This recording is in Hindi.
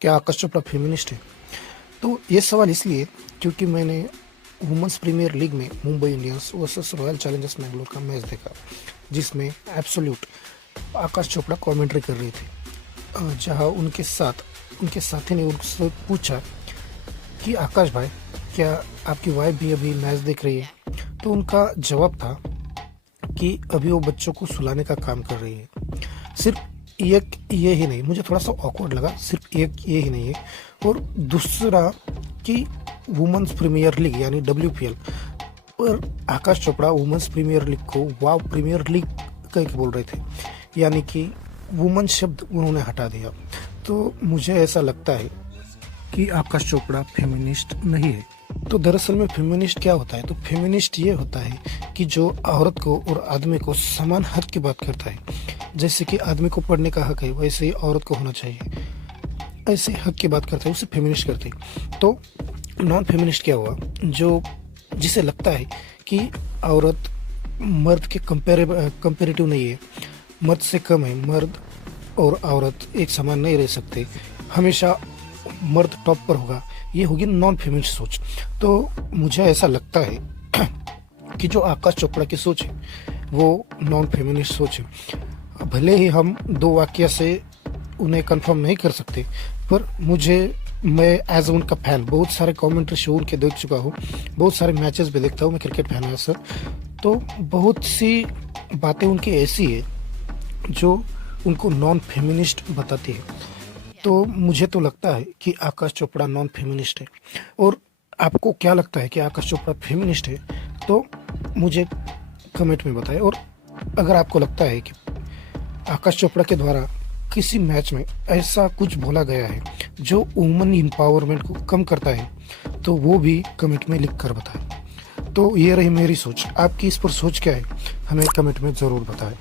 क्या आकाश चोपड़ा फेमिनिस्ट है? तो ये सवाल इसलिए क्योंकि मैंने वुमेन्स प्रीमियर लीग में Mumbai Indians versus royal Challengers Bangalore का मैच देखा, जिसमें एब्सोल्यूट आकाश चोपड़ा कमेंट्री कर रही थी। जहां उनके साथी ने उनसे पूछा कि आकाश भाई, क्या आपकी वाइफ भी अभी मैच देख रही है? तो उनका जवाब था कि अभी वो बच्चों को सुलाने का काम कर रही है। सिर्फ एक ये ही नहीं, मुझे थोड़ा सा ऑकवर्ड लगा, सिर्फ एक ये ही नहीं है। और दूसरा कि वुमेन्स प्रीमियर लीग यानी WPL और आकाश चोपड़ा वुमेन्स प्रीमियर लीग को वाव प्रीमियर लीग कह के बोल रहे थे, यानी कि वुमेन शब्द उन्होंने हटा दिया। तो मुझे ऐसा लगता है कि आकाश चोपड़ा फेमिनिस्ट नहीं है। तो दरअसल में फेमिनिस्ट क्या होता है? तो फेमिनिस्ट ये होता है कि जो औरत को और आदमी को समान हक की बात करता है। जैसे कि आदमी को पढ़ने का हक है, वैसे ही औरत को होना चाहिए, ऐसे हक की बात करता है, उसे फेमिनिस्ट करते हैं। तो नॉन फेमिनिस्ट क्या हुआ? जो जिसे लगता है कि औरत मर्द के कंपेरेटिव नहीं है, मर्द से कम है, मर्द और औरत एक समान नहीं रह सकते, हमेशा मर्द टॉप पर होगा, ये होगी नॉन फेमिनिस्ट सोच। तो मुझे ऐसा लगता है कि जो आकाश चोपड़ा की सोच है वो नॉन फेमिनिस्ट सोच है। भले ही हम दो वाक्य से उन्हें कंफर्म नहीं कर सकते, पर मैं एज उनका फैन बहुत सारे कमेंट्री शो उनके देख चुका हूँ, बहुत सारे मैचेस भी देखता हूँ, मैं क्रिकेट फैन हूँ सर। तो बहुत सी बातें उनकी ऐसी है जो उनको नॉन फेमिनिस्ट बताती है। तो मुझे तो लगता है कि आकाश चोपड़ा नॉन फेमिनिस्ट है। और आपको क्या लगता है कि आकाश चोपड़ा फेमिनिस्ट है? तो मुझे कमेंट में बताएं। और अगर आपको लगता है कि आकाश चोपड़ा के द्वारा किसी मैच में ऐसा कुछ बोला गया है जो वुमेन एम्पावरमेंट को कम करता है, तो वो भी कमेंट में लिख कर बताएं। तो ये रही मेरी सोच, आपकी इस पर सोच क्या है हमें कमेंट में ज़रूर बताएं।